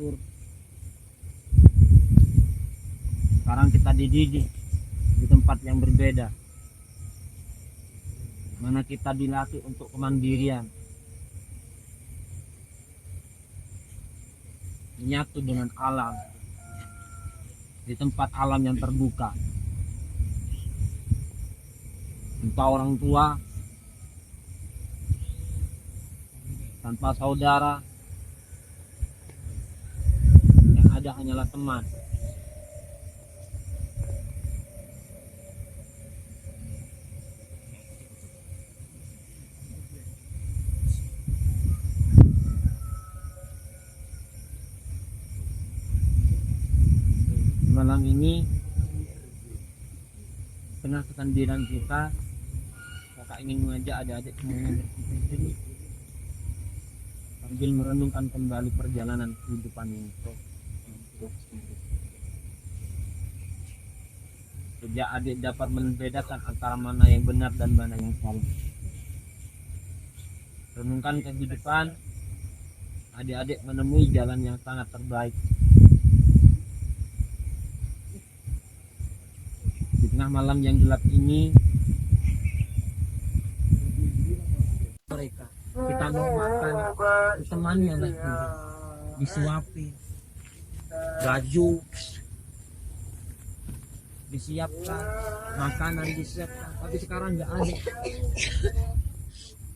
diatur. Sekarang kita dididik di tempat yang berbeda, mana kita dilatih untuk kemandirian, menyatu dengan alam di tempat alam yang terbuka. Tanpa orang tua, tanpa saudara, yang ada hanyalah teman. Malam ini tengah kesendirian kita, kakak ingin mengajak adik-adik semuanya berpikir sendiri sambil merenungkan kembali perjalanan kehidupan ini. Sejak adik dapat membedakan antara mana yang benar dan mana yang salah. Renungkan kehidupan, adik-adik menemui jalan yang sangat terbaik. Di tengah malam yang gelap ini, mereka kita mau makan, temannya lagi disuapi, baju disiapkan, makanan disiapkan, tapi sekarang nggak ada.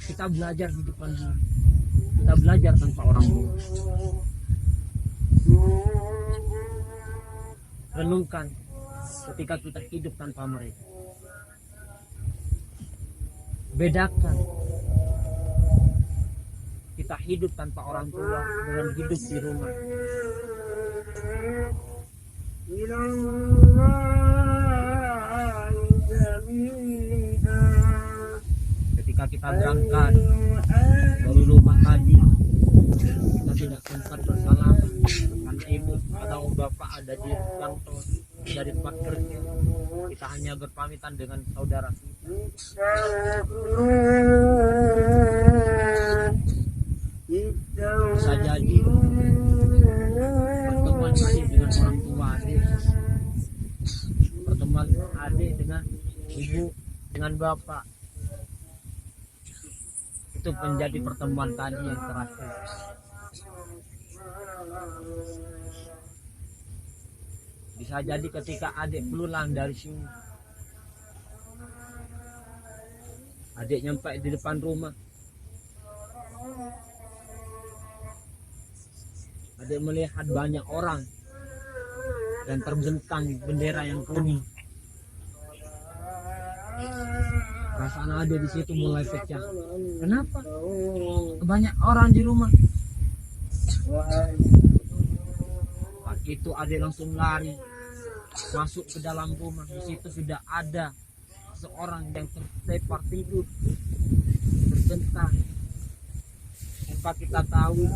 Kita belajar di depan diri, kita belajar tanpa orang tua. Renungkan ketika kita hidup tanpa mereka. Bedakan kita hidup tanpa orang tua dengan hidup di rumah. Ketika kita berangkat dari rumah tadi, kita tidak sempat bersalaman karena ibu atau bapak ada di kantor, dari tempat kerja. Kita hanya berpamitan dengan saudara kita. Bisa jadi pertemuan adik dengan orang tua adik, pertemuan adik dengan ibu, dengan bapak, itu menjadi pertemuan tadi yang terakhir. Bisa jadi ketika adik pulang dari sini, adik nyampe di depan rumah, adik melihat banyak orang dan terbentang bendera yang kuning. Perasaan adik di situ mulai pecah. Kenapa? Banyak orang di rumah. Itu adik langsung lari masuk ke dalam rumah. Di situ sudah ada seorang yang tertepar tidur terbentang. Tanpa kita tahu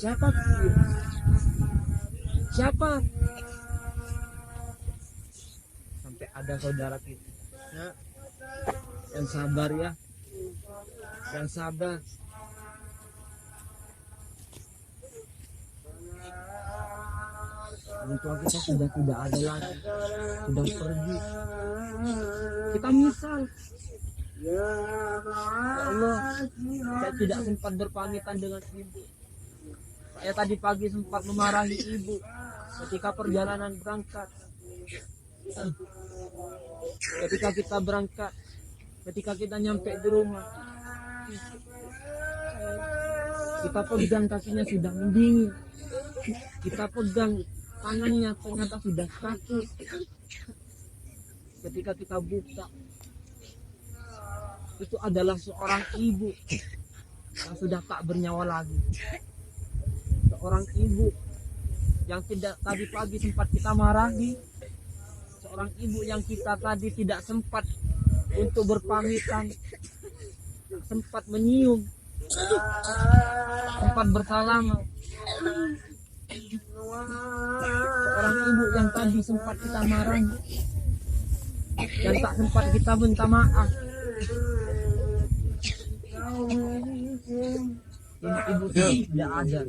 siapa dia? Siapa? Sampai ada saudara kita yang sabar ya, yang sabar. Orang tua kita sudah tidak ada lagi, sudah pergi. Kita misal, ya Allah, saya tidak sempat berpamitan dengan ibu. Saya tadi pagi sempat memarahi ibu ketika perjalanan berangkat. Ketika kita berangkat, ketika kita nyampe di rumah, kita pegang kakinya sudah mendingin, kita pegang tangannya ternyata sudah sakit. Ketika kita buka, itu adalah seorang ibu yang sudah tak bernyawa lagi. Seorang ibu yang tidak tadi pagi sempat kita marahi. Seorang ibu yang kita tadi tidak sempat untuk berpamitan, sempat menyium, sempat bersalaman. Seorang ibu yang tadi sempat kita marahi, yang tak sempat kita minta maaf. Ini ibu tidak ada.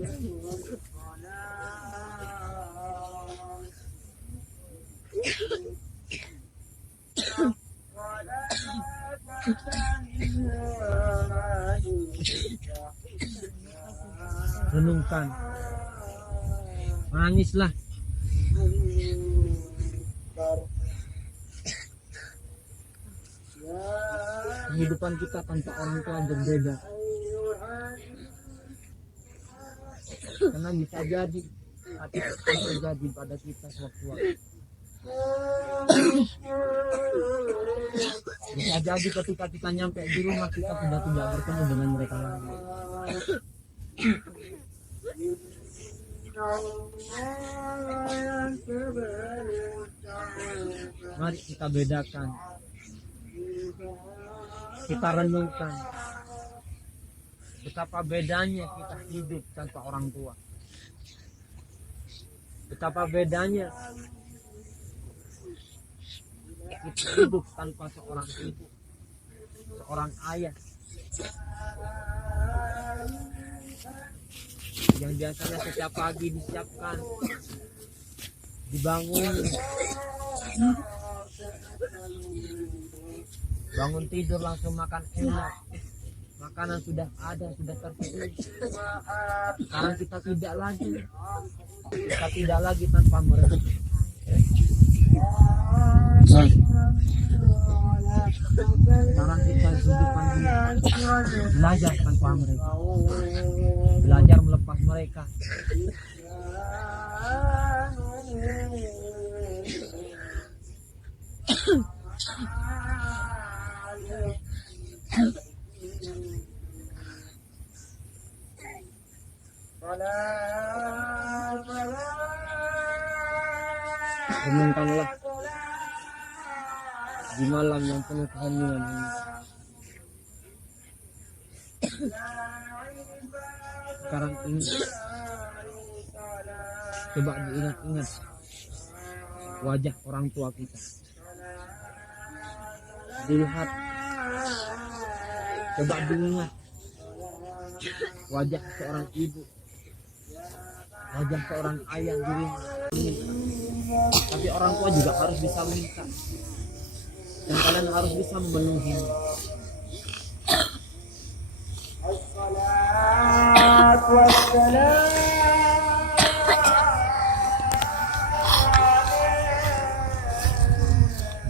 Renungkan, menangislah. Kehidupan kita tanpa orang tua berbeda. Karena bisa jadi hati akan terjadi pada kita sewaktu-waktu. Bisa jadi ketika kita nyampe di rumah kita sudah tidak bertemu dengan mereka lagi. Mari kita bedakan, kita renungkan betapa bedanya kita hidup tanpa orang tua, betapa bedanya kita hidup tanpa seorang ibu, seorang ayah yang biasanya setiap pagi disiapkan, dibangun, bangun tidur langsung makan enak, makanan sudah ada, sudah tersedia. Sekarang kita tidak lagi tanpa mereka. Sekarang kita kehidupan belajar tanpa mereka, belajar melepas mereka. Renungkanlah di malam yang penuh keheningan ini. Sekarang ini coba diingat-ingat wajah orang tua kita. Dilihat, coba diingat wajah seorang ibu, wajah seorang ayah di rumah. Tapi orang tua juga harus bisa minta, dan kalian harus bisa memenuhi.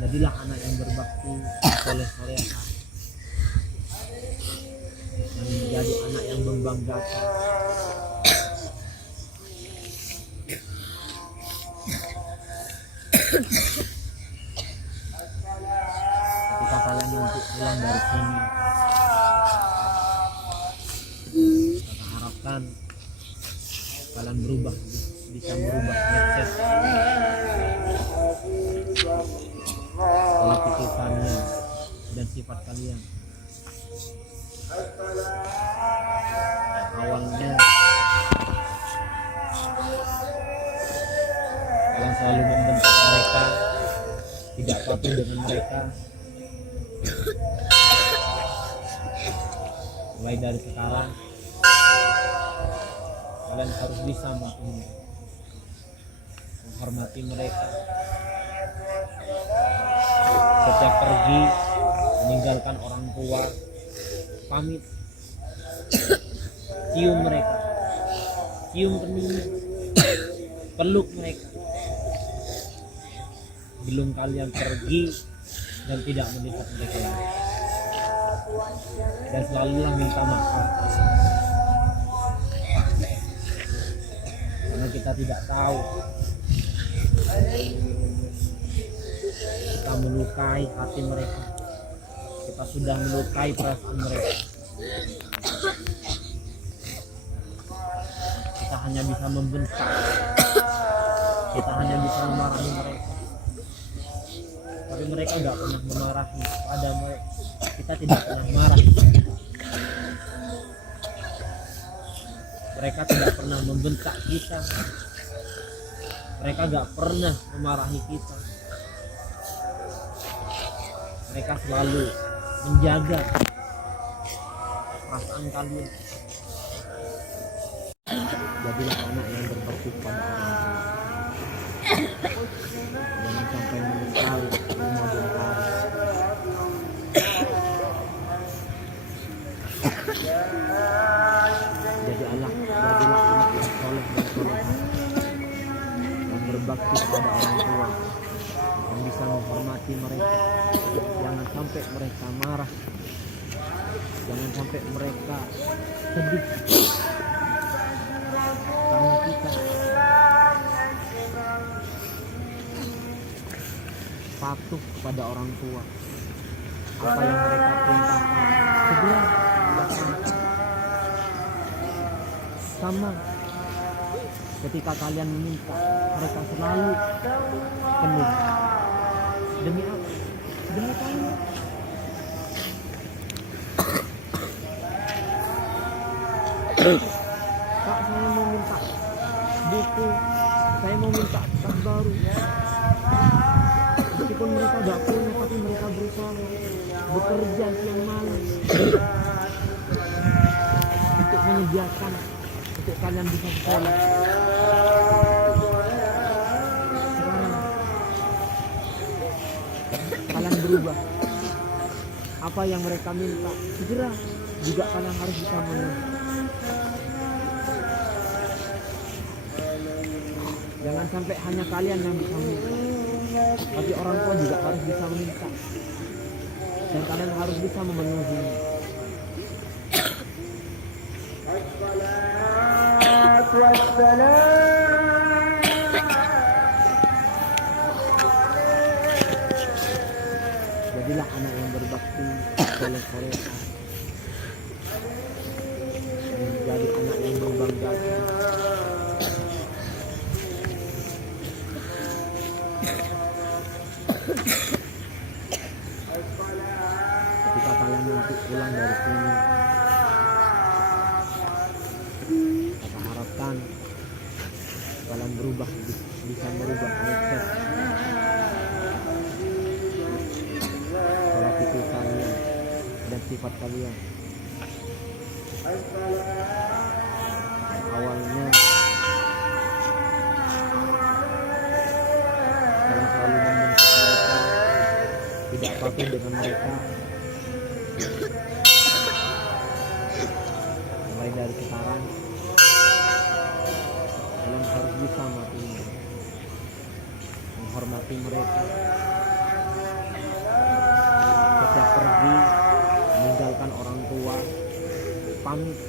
Jadilah anak yang berbakti, soleh-soleha, yang menjadi anak yang membanggakan. Ketika kalian nanti pulang dari sini, kita harapkan kalian bisa merubah mindset, pola pikirnya dan sifat kalian. Awalnya kalian selalu membentak mereka, tidak patuh dengan mereka. Mulai dari sekarang kalian harus bisa menghormati mereka. Setiap pergi meninggalkan orang tua, pamit, cium mereka, cium keningnya, peluk mereka. Belum kalian pergi dan tidak melihat mereka lagi. Dan selalulah minta maaf, karena kita tidak tahu kita melukai hati mereka, kita sudah melukai perasaan mereka. Kita hanya bisa membentak, kita hanya bisa memarahi mereka, tapi mereka nggak pernah memarahi pada mereka. Kita tidak pernah marah, mereka tidak pernah membentak kita, mereka nggak pernah memarahi kita. Mereka selalu menjaga perasaan kalian. Jadilah anak yang berbakti pada orang tua. Jangan sampai berbakti kepada orang tua, yang bisa menghormati mereka. Jangan sampai mereka marah, jangan sampai mereka sedih karena kita. Patuh kepada orang tua, apa yang mereka perintahkan segera laksanakan. Sama ketika kalian meminta, mereka selalu penuh. Demi apa? Demi kalian. Kak, saya mau minta buku, saya mau minta tas baru. Meskipun mereka tidak punya, tapi mereka berusaha bekerja siang malam untuk menyediakan untuk kalian bisa sekolah. Sekarang kalian berubah. Apa yang mereka minta segera juga kalian harus bisa memenuhi. Jangan sampai hanya kalian yang bisa minta, tapi orang tua juga harus bisa meminta, dan kalian harus bisa memenuhinya. Jadilah anak yang berbakti, soleh-soleha, menjadi anak yang berbangga. Ketika kalian nanti pulang dari sini, kita harapkan kalian berubah, bisa merubah mindset, pola pikir kalian dan sifat kalian. Awalnya kalian selalu membenci mereka, tidak patuh dengan mereka. Mulai dari sekarang kalian harus bisa menghormati mereka. Setiap pergi meninggalkan orang tua, pamit,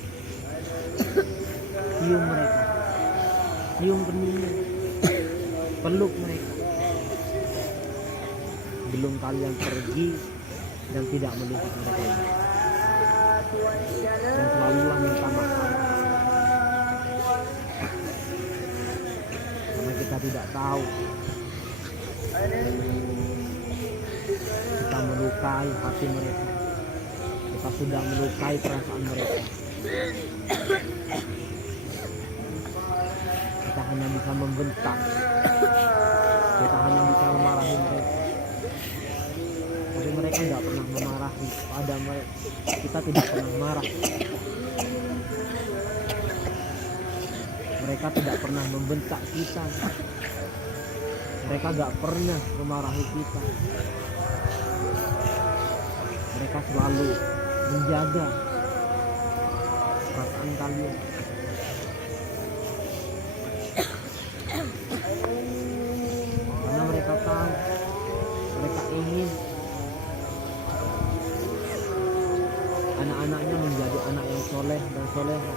cium mereka, cium keningnya, peluk mereka. Belum kalian pergi dan tidak melihat mereka, dan selalulah minta maaf, karena kita tidak tahu kita melukai hati mereka, kita sudah melukai perasaan mereka. Kita hanya bisa membentak, kita hanya bisa memarahi mereka, tapi mereka tidak pernah memarahi pada mereka. Kita tidak pernah marah, mereka tidak pernah membentak kita, mereka tidak pernah memarahi kita. Mereka selalu menjaga perasaan kalian. Karena mereka tahu, mereka ingin anak-anaknya menjadi anak yang soleh dan soleha.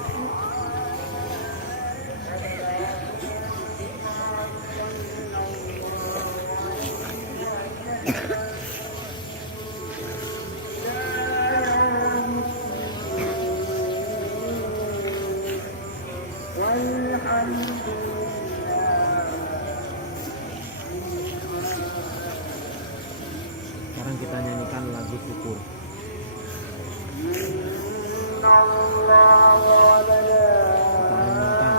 Sekarang kita nyanyikan lagu syukur. Kita renungkan,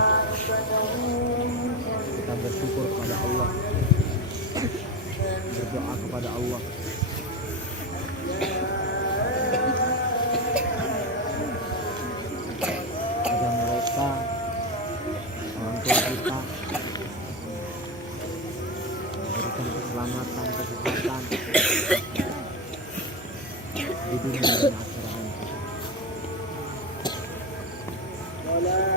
kita bersyukur kepada Allah, berdoa kepada Allah. Agar mereka, orang tua kita, memberikan keselamatan, kesehatan di dunia dan akhirat. La ilaha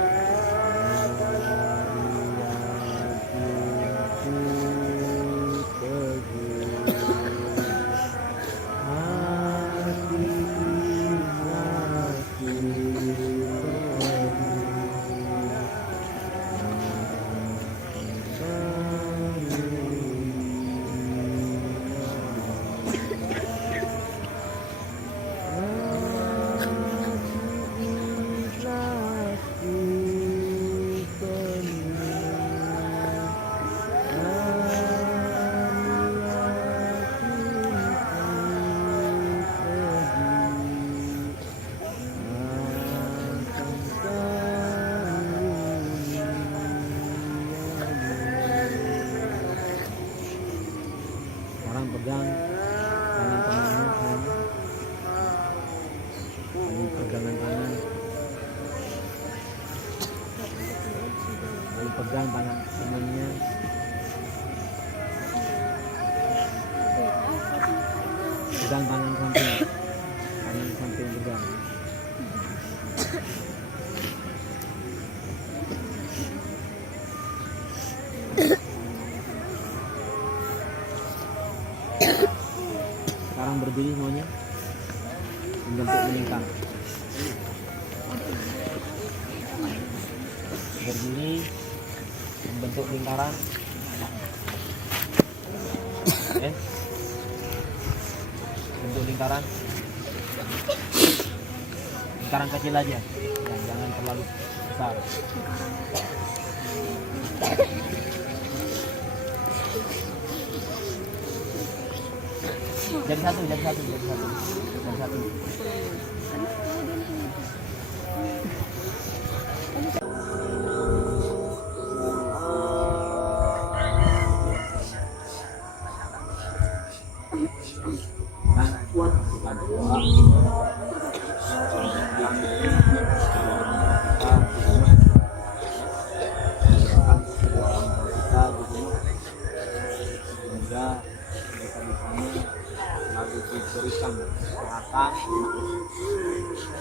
pegang tangan temannya semuanya, saling pegangan tangan, saling pegang tangan temannya, pegang tangan samping pegang. Sekarang berdiri semuanya membentuk melingkar. Berdiri membentuk lingkaran. Bentuk lingkaran. Lingkaran kecil aja. Jangan terlalu besar. Jadi satu. Diberikan kesehatan,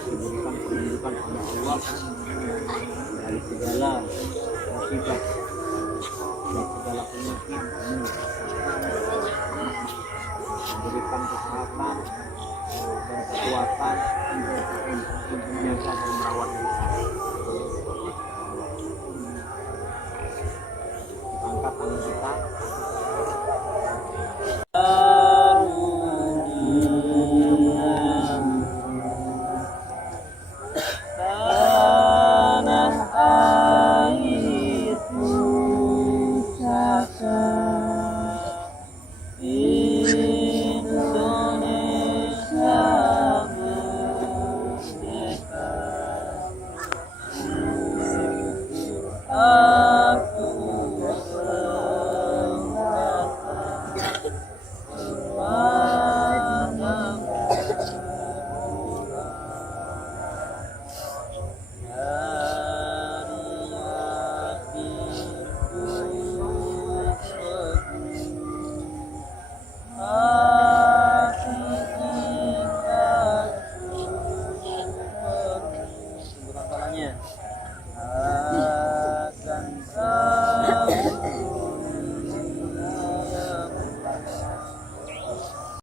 diberikan kehidupan oleh Allah dari segala musibah, dari segala penyakit, diberikan kesehatan dan kekuatan untuk menjaga dan merawat diri. Angkat tangan kita.